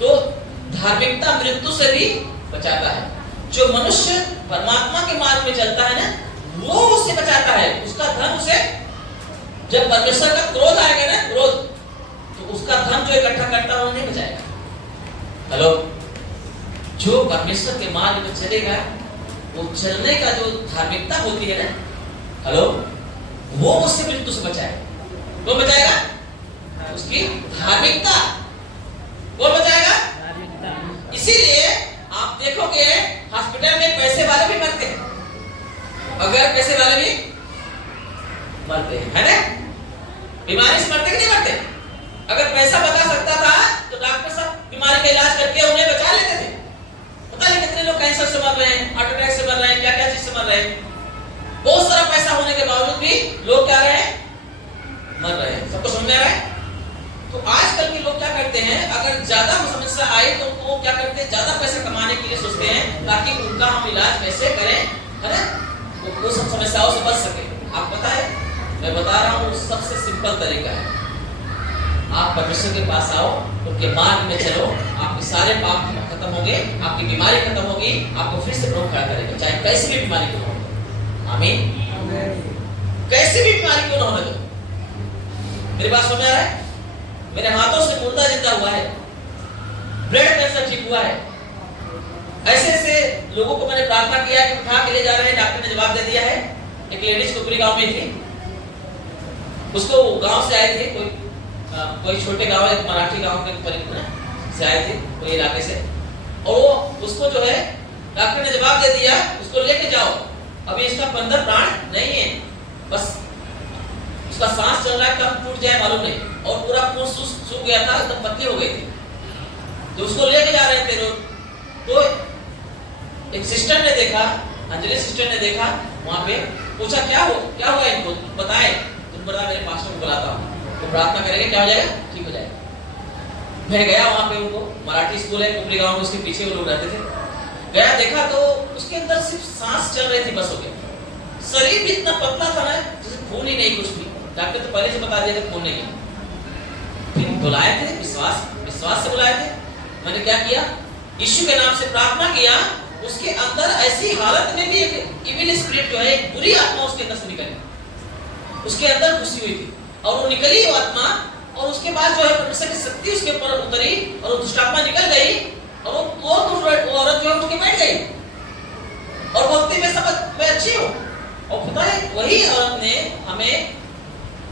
तो धार्मिकता मृत्यु से भी बचाता है। जो मनुष्य परमात्मा के मार्ग में चलता है ना, वो उससे बचाता है। उसका धन उसे, जब परमेश्वर का क्रोध आएगा ना, क्रोध, तो उसका धन जो इकट्ठा करता है वो नहीं बचाएगा। हेलो, जो परमेश्वर के मार्ग में चलेगा, वो चलने का जो धार्मिकता होती है ना, हेलो, वो उससे मृत्यु से बचाएगा। कौन बचाएगा? उसकी धार्मिकता। कौन बचाएगा? इसीलिए आप देखोगे हॉस्पिटल में पैसे वाले भी मरते हैं, अगर पैसे वाले भी मरते हैं, है ना? बीमारी से मरते कि नहीं मरते? अगर पैसा बचा सकता था तो डॉक्टर सब बीमारी का इलाज करके उन्हें बचा लेते थे। पता नहीं कितने लोग कैंसर से मर रहे हैं, हार्ट अटैक से मर रहे हैं, क्या क्या चीज से मर रहे हैं। बहुत सारा पैसा होने के बावजूद भी लोग क्या रहे हैं? मर रहे हैं। सबको समझ में आ रहा है? तो आजकल के लोग क्या करते हैं, अगर ज्यादा समस्या आए तो वो क्या करते हैं, ज्यादा पैसा कमाने के लिए सोचते हैं ताकि उनका हम इलाज कैसे करें, है ना? वो सब समस्याओं से बच सके। आप पता है, मैं बता रहा हूँ सबसे सिंपल तरीका है, आप परमेश्वर के पास आओ, उनके मार्ग में चलो, आपके सारे पाप खत्म होंगे, आपकी बीमारी खत्म होगी, आपको फिर से प्रभु खड़ा करेगा, चाहे कैसी भी बीमारी क्यों हो। आमीन। कैसी भी बीमारी क्यों ना होने दो। मेरी बात समझ में आ रहा है? मेरे हाथों से मुर्दा जिंदा हुआ है, ब्लड कैंसर ठीक हुआ है। ऐसे ऐसे लोगों को मैंने प्रार्थना किया कि उठा के ले जा रहे हैं, डॉक्टर ने जवाब दे दिया है। एक लेडीज को पूरी गांव में थी, उसको गांव से आए थे, कोई छोटे गांव है, मराठी गांव के से आए थे कोई इलाके से, और वो उसको जो है डॉक्टर ने जवाब दे दिया, उसको लेके जाओ, अभी इसका 15 प्राण नहीं है, बस उसका सांस चल रहा है, कब टूट जाए मालूम नहीं, और पूरा खून सूख गया था, एकदम पतली हो गई थी। तो उसको लेके जा रहे थे लोग, तो एक सिस्टर ने देखा, अंजलि सिस्टर ने देखा, वहां पे पूछा क्या हुआ इनको, बताए। तुम बता, मेरे पास्टर को बुलाता हूँ, तो प्रार्थना करेंगे, क्या हो जाएगा? ठीक हो जाएगा। मैं गया वहां पे, उनको मराठी स्कूल है कुपरी गांव में, उसके पीछे वो लोग रहते थे। गया, देखा तो उसके अंदर सिर्फ सांस चल रही थी, बस हो गया। शरीर भी इतना पतला था ना, जैसे खून ही नहीं, कुछ भी। डॉक्टर तो पहले से बता दिया था खून नहीं है। फिर बुलाए थे, विश्वास से बुलाए थे। मैंने क्या किया, यीशु के नाम से प्रार्थना किया, उसके अंदर ऐसी हालत में भी एक इविल स्पिरिट जो है, एक बुरी आत्मा उसके अंदर से निकली, उसके अंदर घुसी हुई थी, और वो निकली वो आत्मा, और उसके बाद जो है परमेश्वर की शक्ति उसके ऊपर उतरी, और दुष्ट आत्मा निकल गई, और वो औरत जो है उठ के बैठ गई, और बोलती मैं सब मैं अच्छी हूँ। और पता है, वही औरत ने हमें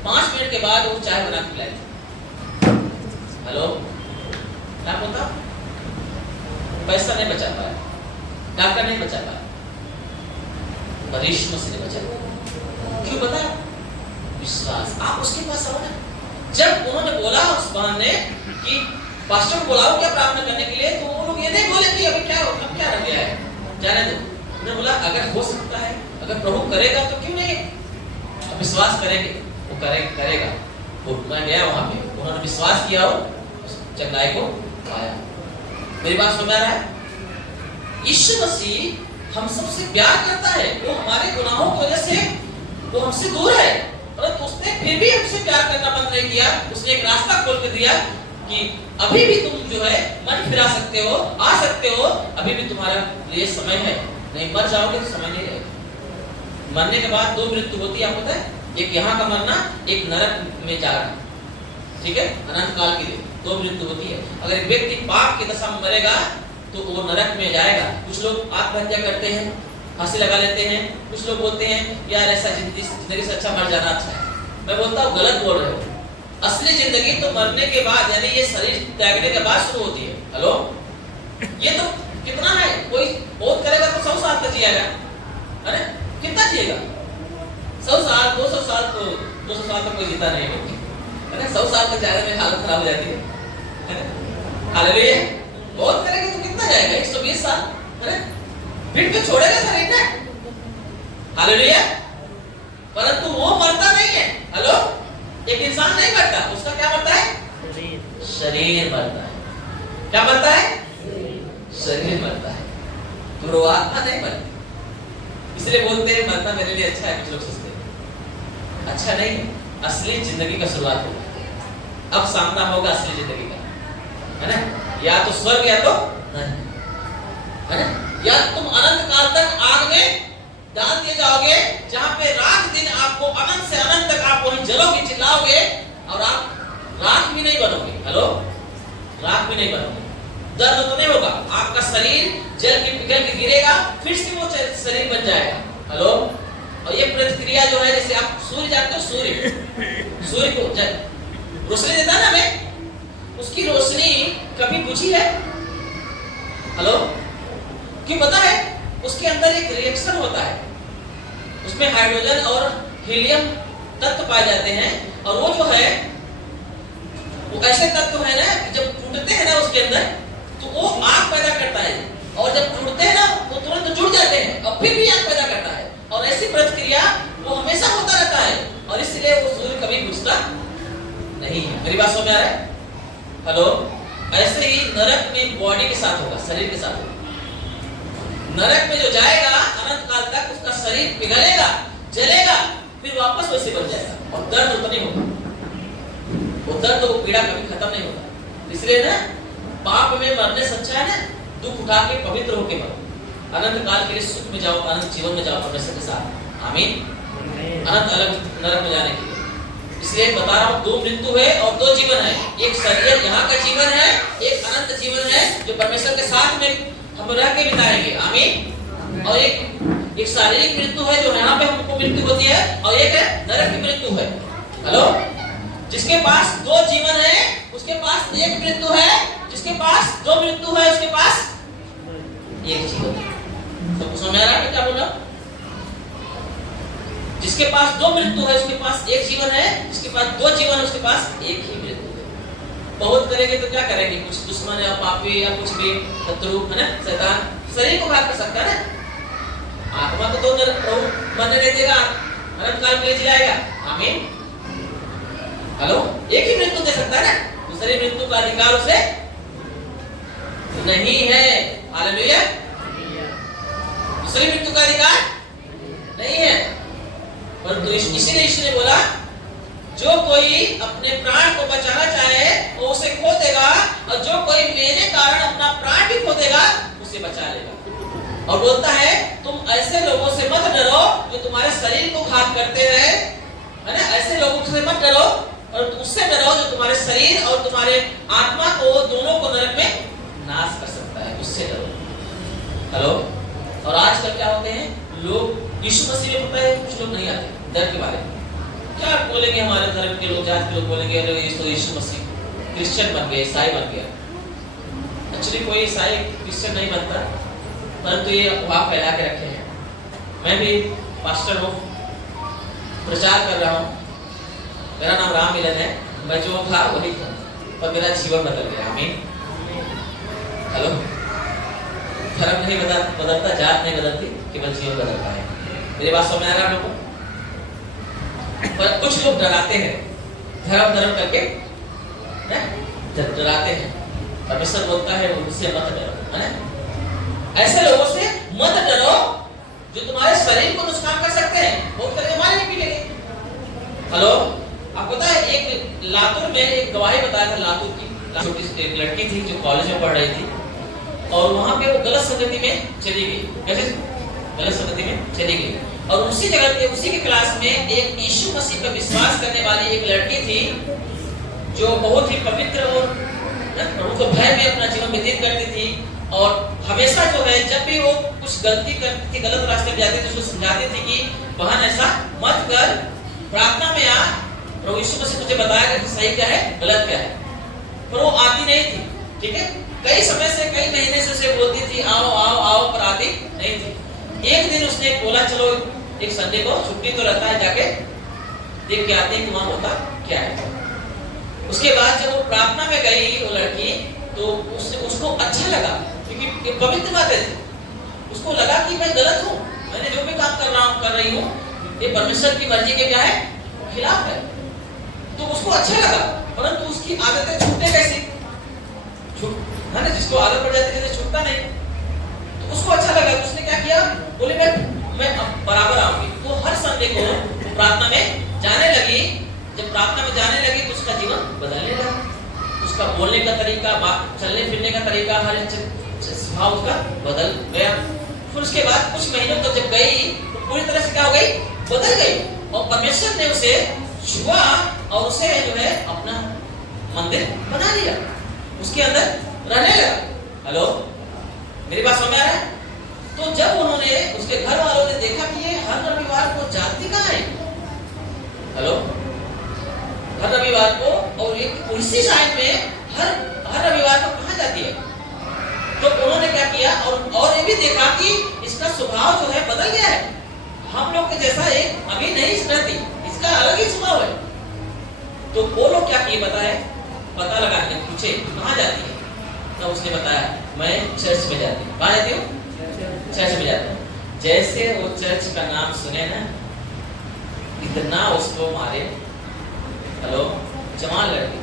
5 मिनट के बाद वो चाय बना के पिलाई थी। हेलो, क्या बोलता? पैसा नहीं बचा पाया, डॉक्टर नहीं बचा पाया, पर यीशु मसीह ने बचा दिया। क्यों पता है? विश्वास। आप उसके पास आओ ना। जब उन्होंने बोला उस बहन ने कि पास्टर को बुलाओ क्या प्रार्थना करने के लिए, तो वो लोग ये नहीं बोले कि अभी क्या अब क्या रह गया है, जाने दो। उन्होंने बोला अगर हो सकता है, अगर प्रभु करेगा तो क्यों नहीं, अब विश्वास करेंगे, वो करेगा। वो मैं गया वहां पे, उन्होंने विश्वास किया और चंगाई को पाया। मेरी बात समझ आ रहा है? यीशु मसीह हम सबसे प्यार करता है। वो हमारे गुनाहों की वजह से वो हमसे दूर है, परंतु उसने फिर भी हमसे प्यार करना बंद नहीं किया। उसने एक रास्ता खोल के दिया कि अभी भी तुम जो है मन फिरा सकते हो, आ सकते हो, अभी भी तुम्हारा लिए समय है। नहीं मर जाओगे तो समय नहीं रहेगा। मरने के बाद 2 मृत्यु होती है, आपको पता है? एक यहाँ का मरना, एक नरक में जाना, ठीक है, अनंत काल के लिए 2 मृत्यु होती है। अगर एक व्यक्ति पाप की दशा में मरेगा तो वो नरक में जाएगा। कुछ लोग आत्महत्या करते हैं, फांसी लगा लेते हैं। कुछ लोग बोलते हैं यार ऐसा जिंदगी से अच्छा मर जाना अच्छा है। मैं बोलता हूँ गलत बोल रहे हो। असली जिंदगी तो मरने के बाद, यानी ये शरीर त्यागने के बाद शुरू होती है। हेलो, ये तो कितना है, कोई बहुत करेगा तो 100 साल तक जिएगा। अरे कितना जिएगा? 100 साल 200 साल, तो 200 साल तक कोई जीता नहीं है। अरे 100 साल तक जाने में हालत खराब हो जाती है। हालेलुया। बहुत करेगा तो कितना जाएगा? 120 साल। अरे फिर तो छोड़ेगा शरीर ना। हालेलुया। परंतु वो मरता नहीं है। हेलो, एक इंसान नहीं मरता, उसका क्या मरता है? शरीर मरता है। क्या मरता है? शरीर मरता है, तो वो आत्मा नहीं मरती। इसलिए बोलते हैं मरना मेरे लिए अच्छा है। कुछ लोग सोचते हैं अच्छा नहीं है। असली जिंदगी का शुरुआत होगा, अब सामना होगा असली जिंदगी का, है ना? या तो स्वर्ग या तो नरक, है ना? या तुम अनंत काल तक आग में डाल दिए जाओगे, जहां पे रात दिन आपको अनंत से अनंत तक आप वहीं जलोगे, चिल्लाओगे और आप राख भी नहीं बनोगे। हेलो, राख भी नहीं बनोगे। दर्द तो नहीं होगा, आपका शरीर जल के पिघल के गिरेगा, फिर से वो शरीर बन जाएगा। हेलो, और ये प्रतिक्रिया जो है, जैसे आप सूर्य जानते हो, सूर्य को रोशनी देता है ना हमें, उसकी रोशनी कभी बुझी है? हेलो, क्यों पता है? उसके अंदर एक रिएक्शन होता है, उसमें हाइड्रोजन और हीलियम तत्व पाए जाते हैं, और वो जो है वो ऐसे तत्व है ना, जब टूटते हैं ना उसके अंदर, तो वो आग पैदा करता है, और जब टूटते हैं ना वो तुरंत जुड़ जाते हैं और फिर भी आग पैदा करता है, और ऐसी प्रतिक्रिया वो हमेशा होता रहता है, और इसलिए वो सूर्य कभी बुझता नहीं है। मेरी बात समझ में आ रहा है? हेलो, ऐसे ही नरक में बॉडी के साथ होगा, शरीर के साथ होगा। नरक में जो जाएगा अनंत काल तक, उसका शरीर पिघलेगा, जलेगा, फिर वापस वैसे बन जाएगा, और दर्द उतना नहीं होगा। वो दर्द, वो पीड़ा कभी खत्म नहीं होगा। इसलिए ना पाप में मरने से अच्छा है ना दुख उठा के पवित्र होके मरो, अनंत काल के लिए सुख में जाओ, अनंत जीवन में जाओ परमेश्वर के साथ। आमीन। अनंत अलग नरक में जाने के लिए। इसलिए बता रहा हूँ, 2 मृत्यु है और 2 जीवन है। एक शरीर यहाँ का जीवन है, एक अनंत जीवन है जो परमेश्वर के साथ में हम रह के बिताएंगे। आमीन। और एक शारीरिक मृत्यु है जो यहाँ पे हमको मृत्यु होती है, और एक है नरक की मृत्यु है। हेलो, जिसके पास 2 जीवन है उसके पास 1 मृत्यु है, जिसके पास 2 मृत्यु है उसके पास 1 जीवन है। तो समझ आ रहा है क्या बोल रहा हूं? जिसके पास 2 मृत्यु है उसके पास 1 जीवन है, जिसके पास 2 जीवन है उसके पास 1 ही मृत्यु है। बहुत करेंगे तो क्या करेंगे? कुछ दुश्मन या पापी या कुछ भी शत्रु, है ना, शैतान शरीर को घात कर सकता है ना। आत्मा तो 2 मरने नहीं देगा, अनंत काल के लिए जिलाएगा। आमीन। हेलो, 1 ही मृत्यु दे सकता है ना, दूसरी मृत्यु का अधिकार उसे नहीं है। हालेलुया। दूसरी मृत्यु का अधिकार नहीं है, परंतु इसीलिए यीशु ने बोला जो कोई अपने प्राण को बचाना चाहे वो उसे खो देगा, और जो कोई मेरे कारण अपना प्राण भी खो देगा उसे बचा लेगा। और बोलता है तुम ऐसे लोगों से मत डरो जो तुम्हारे शरीर को घात करते रहे, है ना। ऐसे लोगों से मत डरो, और उससे डरो जो तुम्हारे शरीर और तुम्हारे आत्मा को दोनों को नरक में नाश कर सकता है, उससे डरो। हेलो, और आजकल क्या होते हैं लोग, यीशु मसीह में पता है कुछ लोग नहीं आते डर के बारे में। क्या बोलेंगे हमारे धर्म के लोग, जात के लोग बोलेंगे अरे यीशु मसीह क्रिश्चियन बन गए, ईसाई बन गया। एक्चुअली कोई ईसाई क्रिश्चियन नहीं बनता, परंतु ये अफवाह फैला के रखे हैं। मैं भी पास्टर हूँ, प्रचार कर रहा हूँ। मेरा नाम राम मिलन है। मैं जो था वही था, पर मेरा जीवन बदल गया। आमीन। हेलो, धर्म नहीं बदलता, जात नहीं बदलती, केवल जीवन बदलता है। मेरी बात समझ आ रहा है आप लोगों को? पर कुछ लोग डराते हैं, धर्म करके डराते हैं। परमेश्वर बोलता है उनसे मत डरो, है ना? ऐसे लोगों से मत डरो जो तुम्हारे शरीर को नुकसान कर सकते हैं, बहुत करके मारेंगे पीटेंगे। हेलो, आपको पता है एक लातूर में एक गवाही बताया था, लातूर की छोटी सी एक लड़की थी जो कॉलेज में पढ़ रही थी और वहां पे वो गलत संगति में चली गई। कैसे गलत संगति में चली गई? और उसी जगह पे उसी के क्लास में एक यीशु मसीह पर विश्वास करने वाली एक लड़की थी जो बहुत ही पवित्र और प्रभु को भय में अपना जीवन व्यतीत करती थी। और हमेशा जो है जब भी वो कुछ गलती करती थी, गलत रास्ते पे जाती थी, उसको समझाती थी कि बहन ऐसा मत कर, प्रार्थना में आ, प्रभु यीशु मसीह तुझे बताएगा कि सही क्या है गलत क्या है। पर वो आती नहीं थी, ठीक है? कई समय से, कई महीने से उसे बोलती थी आओ आओ आओ, पर आती नहीं थी। एक दिन उसने बोला चलो एक संडे को छुट्टी तो रहता है, जाके देख के आते हैं कि वहां होता क्या है। उसके बाद जब वो प्रार्थना में गई वो लड़की, तो उसको अच्छा लगा क्योंकि पवित्र बातें थी। उसको लगा कि मैं गलत हूँ, मैंने जो भी काम कर रही हूँ ये परमेश्वर की मर्जी के क्या है खिलाफ है। तो उसको अच्छा लगा, परंतु उसकी आदतें छूटे कैसे? है ना, जिसको आदत पड़ जाती है छूटता नहीं। तो उसको अच्छा लगा, तो उसने क्या किया, बोले मैं बराबर आऊंगी। तो हर संडे को प्रार्थना में जाने लगी। जब प्रार्थना में जाने लगी तो उसका जीवन बदलने लगा। उसका बोलने का तरीका, चलने फिरने का तरीका, हर स्वभाव उसका बदल गया। फिर उसके बाद कुछ महीनों तक जब गई तो पूरी तरह से क्या हो गई, बदल गई। और परमेश्वर ने उसे छुआ और उसे जो है अपना मंदिर बना लिया, उसके अंदर रहने लगा। हेलो, मेरी बात समझ आ रहा है? तो जब उन्होंने, उसके घर वालों ने देखा कि ये हर रविवार को जाती कहाँ है, हेलो, हर रविवार को, और ये उसी साइड में हर रविवार को कहाँ जाती है, तो उन्होंने क्या किया और ये भी देखा कि इसका स्वभाव जो है बदल गया है। हम लोग के जैसा एक अभी नहीं रहती, इसका अलग ही स्वभाव है। तो वो लोग क्या किए पता लगा के पूछे कहाँ जाती है, तो उसने बताया मैं चर्च में जाती हूँ। कहाँ जाती हूँ? चर्च में जाती हूँ। जैसे वो चर्च का नाम सुने ना, इतना उसको मारे। हेलो, जवान लड़की,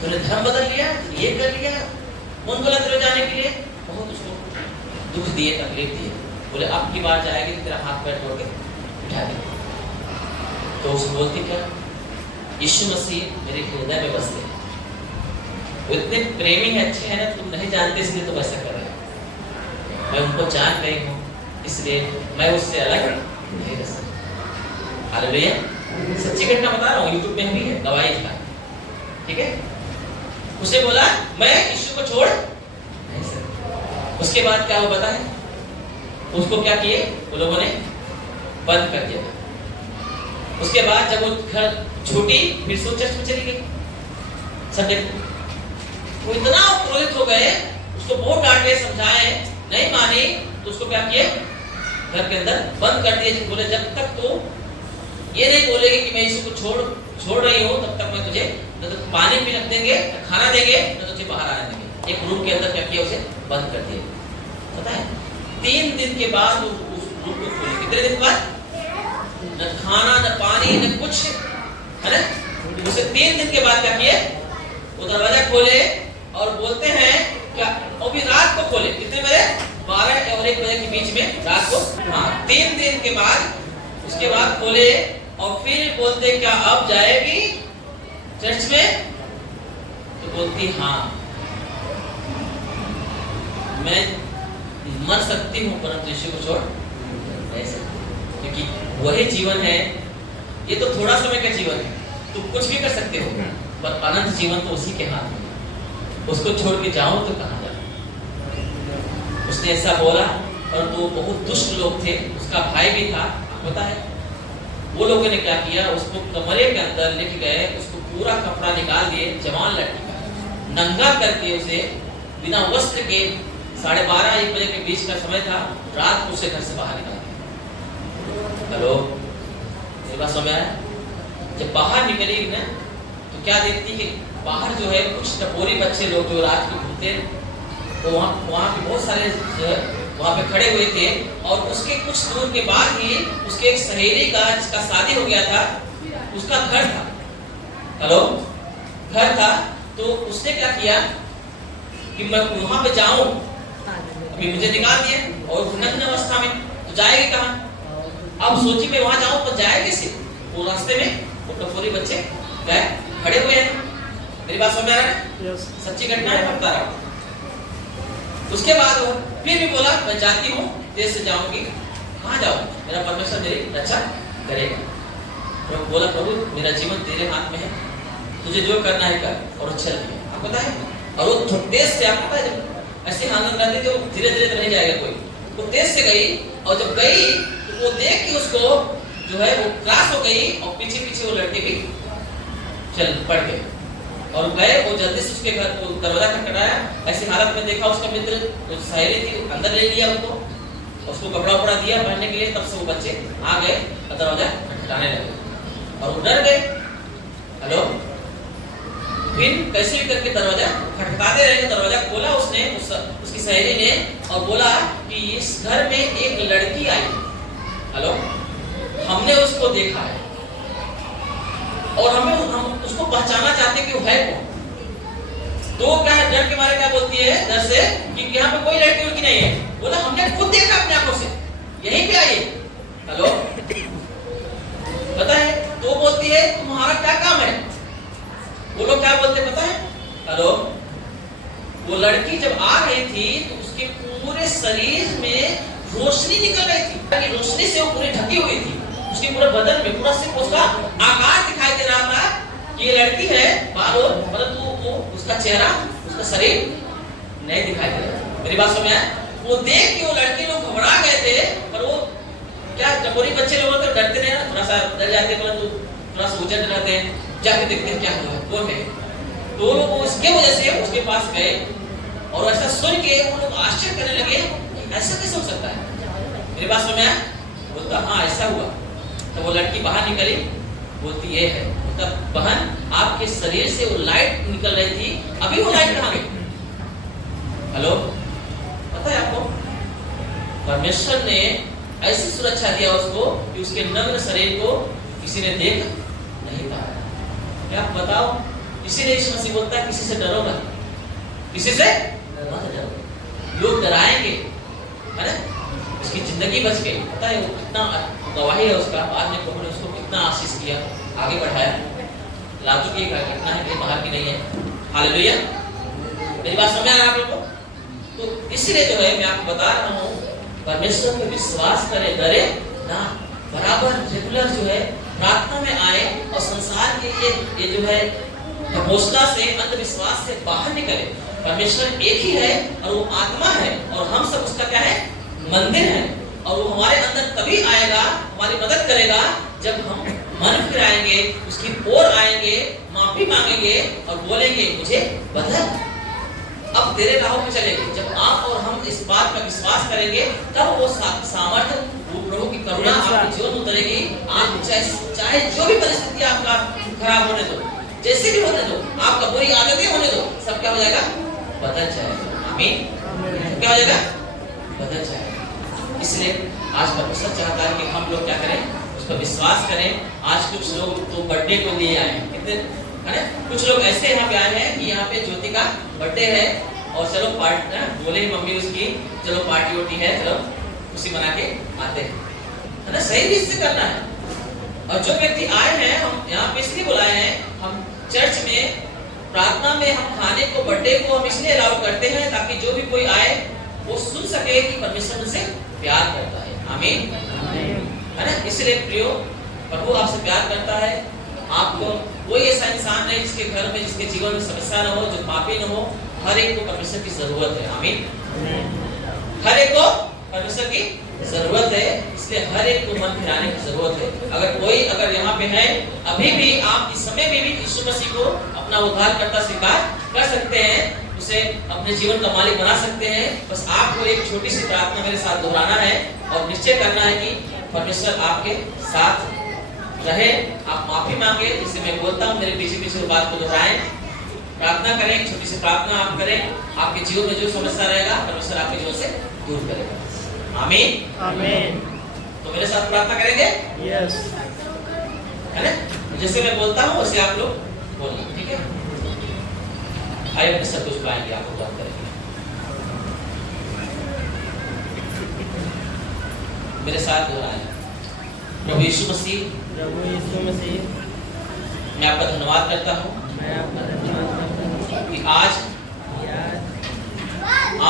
तूने धर्म बदल लिया, ये कर लिया, उन गलत रह जाने के लिए बहुत उसको दुख दिए, तकलीफ दिए। बोले अब की बार जाएगी तो तेरा हाथ पैर तोड़ के बिठा दे। तो उसको बोलती क्या, यीशु मसीह मेरे हृदय में बसते हैं, वो इतने प्रेमी है, अच्छे हैं ना, तुम नहीं जानते इसलिए तो वैसा कर रहे हैं। मैं उनको जान रही हूँ, इसलिए मैं उससे अलग नहीं रह सकती। हालेलुया, सच्ची घटना बता रहा हूँ, यूट्यूब में भी है, गवाही था, ठीक है? उसे बोला मैं यीशु को छोड़ नहीं सकती। उसके बाद क्या हुआ पता है? उसको क्या किए वो लोगों ने, बंद कर दिया। उसके बाद जब वो घर छूटी, फिर से चर्च में चली गई संडे को। वो इतना क्रोधित हो गए, उसको बहुत डांटे, समझाए, नहीं मानी, तो उसको क्या किए, घर के अंदर बंद कर दिए। बोले जब तक तो ये नहीं बोलेगी कि मैं यीशु को छोड़ रही हूँ, तब तक मैं तुझे न तो पानी भी रख देंगे, न खाना देंगे, न तुझे बाहर आने देंगे। एक रूम के अंदर क्या किया, उसे बंद कर दिया। पता है 3 दिन के बाद उस रूम को खोले। कितने दिन बाद? न खाना, न पानी, न कुछ, है ना? उसे 3 दिन के बाद क्या किए, वो दरवाजा खोले और बोलते हैं क्या, और भी रात को खोले। कितने बजे? 12 और 1 बजे के बीच में रात को। हाँ, 3 दिन के बाद उसके बाद खोले और फिर बोलते क्या अब जाएगी चर्च में? तो बोलती हाँ मैं मर सकती हूँ परंतु यीशु को छोड़ नहीं सकती, क्योंकि वही जीवन है। ये तो थोड़ा समय का जीवन है, तुम कुछ भी कर सकते हो, पर अनंत जीवन तो उसी के हाथ में। उसको छोड़ के जाओ तो कहाँ जाओ? उसने ऐसा बोला, परंतु वो बहुत दुष्ट लोग थे। उसका भाई भी था, पता है? वो लोगों ने क्या किया, उसको कमरे के अंदर लेके गए, उसको पूरा कपड़ा निकाल दिए, जवान लड़की का नंगा करके उसे बिना वस्त्र के 12:30-1 बजे के बीच का समय था, रात को उसे घर से बाहर निकाल दिया। हेलो, मेरी बात समझ में आया? जब बाहर निकली ना तो क्या देखती कि बाहर जो है कुछ टपोरी बच्चे लोग जो रात को घूमते, तो वहाँ पे बहुत सारे जो है वहाँ पे खड़े हुए थे, और उसके कुछ दूर के बाद ही उसके एक सहेली का, जिसका शादी हो गया था, उसका घर था। हेलो, घर था। तो उसने क्या किया कि मैं वहां पे जाऊं, अभी मुझे निकाल दिया और नग्न अवस्था में, तो जाएगी कहाँ? अब सोची मैं वहां जाऊं तो जाए कैसे? वो रास्ते में वो टपोरी बच्चे गए, खड़े हुए हैं। मेरी बात समझ आ रहा है? सच्ची घटना है, बता रहा हूं। उसके बाद वो फिर भी बोला मैं जाती हूँ, देश से जाऊंगी। कहाँ जाऊँ? मेरा परमेश्वर मेरी रक्षा करेगा। तो बोला प्रभु मेरा जीवन तेरे हाथ में है, तुझे जो करना है कर, और चल दिया। आपको पता है? और वो तेज से, आपको पता है जब ऐसे हाथ करते तो धीरे धीरे तो नहीं जाएगा कोई, वो तेज से गई, और जब गई तो वो देख के उसको जो है वो क्रॉस हो गई, और पीछे पीछे वो लड़के भी चल पड़ गए और गए। वो जल्दी से उसके घर को दरवाजा खटखटाया, ऐसी हालत में देखा उसका मित्र जो सहेली थी अंदर ले लिया उसको कपड़ा उपड़ा दिया पहनने के लिए। तब से वो बच्चे आ गए और दरवाजा खटखटाने लगे और वो डर गए। हेलो, फिर कैसे भी करके दरवाजा खटखटाते रहे, दरवाजा खोला उसने, उसकी सहेली ने, और बोला कि इस घर में एक लड़की आई। हेलो, हमने उसको देखा है और हम उसको पहचाना चाहते कि वो है कौन। तो क्या है, डर के मारे क्या बोलती है डर से कि यहाँ पे कोई लड़की उड़की नहीं है। बोला हमने खुद देखा अपने आंखों से, यहीं पे आई। हेलो, पता है? तो बोलती है तुम्हारा क्या काम है? वो लोग क्या बोलते पता है? हेलो, वो लड़की जब आ रही थी तो उसके पूरे शरीर में रोशनी निकल रही थी, रोशनी से वो पूरी ढकी हुई थी, उसके पूरे बदन में पूरा सिर्फ उसका आकार दिखाई दे रहा था कि ये लड़की है, बालों, परंतु वो उसका चेहरा, उसका शरीर नहीं दिखाई दे रहा। मेरी बात समझ में आया? वो देख के वो लड़के लोग घबरा गए थे, और वो क्या टपोरी बच्चे लोग तो डरते नहीं ना, थोड़ा सा डर जाते, परंतु थोड़ा सा उजड़ रहते हैं, जाके देखते हैं क्या हुआ, कौन है। तो लोग उसके वजह से उसके पास गए, और ऐसा सुन के वो लोग आश्चर्य करने लगे, ऐसा कैसे हो सकता है? मेरी बात समझ में आया? बोलता हाँ ऐसा हुआ। तो वो लड़की बाहर निकली, बोलती ये है। मतलब बहन आपके शरीर से वो लाइट निकल रही थी, अभी वो लाइट कहाँ गई? हेलो, पता है आपको? परमेश्वर ने ऐसी सुरक्षा दिया उसको कि उसके नग्न शरीर को किसी ने देख नहीं पाया। क्या आप बताओ? इसीलिए यीशु मसीह बोलता है किसी से डरो मत, किसी से मत डरो। लोग डराएंगे, है ना? उसकी जिंदगी बच गई। पता है वो कितना गवाही है उसका, बाद में प्रभु ने उसको कितना आशीष किया, आगे बढ़ाया। लाजू की घटना है, बाहर की नहीं है। हालेलुया। मेरी बात समझ आ रहा है आप लोगों को? तो इसलिए जो है मैं आपको बता रहा हूँ, परमेश्वर पे विश्वास करे, डरे ना, बराबर रेगुलर जो है प्रार्थना में आए, और संसार के ये जो है घोषणा से, अंधविश्वास से बाहर निकले। परमेश्वर एक ही है और वो आत्मा है, और हम सब उसका क्या है? मंदिर है। और वो हमारे अंदर तभी आएगा, हमारी मदद करेगा, जब हम मन फिराएंगे, उसकी ओर आएंगे, माफी मांगेंगे और बोलेंगे मुझे बदल, अब तेरे राहों पे चलेंगे। जब आप और हम इस बात पर विश्वास करेंगे, तब वो सामर्थ्य, वो प्रभु की करुणा आपके जीवन में उतरेगी। आप चाहे जो भी परिस्थिति आपका खराब होने दो, जैसे भी होने दो, आपका बुरी आदतें होने दो, सब क्या हो जाएगा? बदल जाएगा। आमीन। क्या हो जाएगा? बदल जाएगा। इसलिए आज परमेश्वर चाहता है कि हम लोग क्या करें? उस पर विश्वास करें। आज कुछ लोग तो बर्थडे को लिए आए हैं, कितने है ना? कुछ लोग ऐसे यहाँ पे आए हैं कि यहाँ पे ज्योति का बर्थडे है, और चलो पार्टी बोले मम्मी उसकी, चलो पार्टी वोटी है, चलो खुशी मना के आते हैं, है ना? सही भी इससे करना है। और जो व्यक्ति आए हैं, हम यहाँ पे इसलिए बुलाए हैं, हम चर्च में प्रार्थना में हम खाने को, बर्थडे को हम इसलिए अलाउ करते हैं ताकि जो भी कोई आए वो सुन सके कि परमेश्वर उनसे प्यार करता है। आमीन, है ना? इसलिए प्रियो, प्रभु आपसे प्यार करता है। आपको कोई ऐसा इंसान नहीं जिसके घर में, जिसके जीवन में समस्या न हो, जो पापी न हो। हर एक को परमेश्वर की जरूरत है। आमीन। हर एक को परमेश्वर की जरूरत है, इसलिए हर एक को मन फिराने की जरूरत है। अगर यहाँ पे है, अभी भी आप इस समय में भी यीशु मसीह को अपना उद्धारकर्ता स्वीकार कर सकते हैं, उसे अपने जीवन का मालिक बना सकते हैं। बस आपको एक छोटी सी प्रार्थना मेरे साथ दोहराना है और निश्चय करना है कि परमेश्वर आपके साथ रहे। आप माफी मांगे, जिससे मैं बोलता हूँ मेरे पीछे पीछे बात को दोहराएं, प्रार्थना करें, एक छोटी सी प्रार्थना आप करें। आपके जीवन में जो समस्या रहेगा परमेश्वर आपके जीवन से दूर करेगा। आमीन आमीन। तो मेरे साथ प्रार्थना करेंगे, यस। है ना? जैसे मैं बोलता हूँ वैसे आप लोग बोलना, ठीक है? आइए अपने सब कुछ पाएंगे, आपको बात करेंगे। मेरे साथ दोहराएं। प्रभु यीशु मसीह, प्रभु यीशु मसीह, मैं आपका धन्यवाद करता हूँ मैं आपका धन्यवाद करता हूँ कि आज कि आज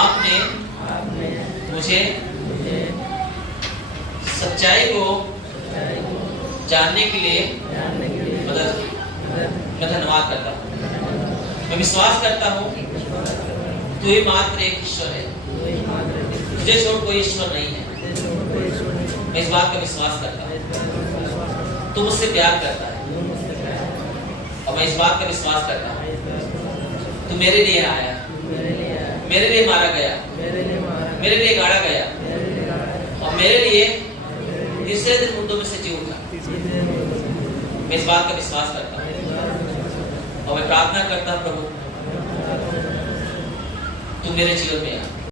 आपने आपने मुझे मुझे सच्चाई को सच्चाई को जानने के लिए जानने के लिए मदद की। मदद मैं धन्यवाद करता हूँ। मैं विश्वास करता हूँ तू ही मात्र एक ईश्वर है, तुझे छोड़ कोई ईश्वर नहीं है। मैं इस बात का विश्वास करता हूँ तू मुझसे प्यार करता है, और मैं इस बात का विश्वास करता हूँ तू मेरे लिए आया, मेरे लिए मारा गया, मेरे लिए गाड़ा गया, और मेरे लिए तीसरे दिन मुर्दों में से जी उठा। मैं इस बात का विश्वास करता हूँ और मैं प्रार्थना करता हूँ प्रभु तू मेरे जीवन में आ।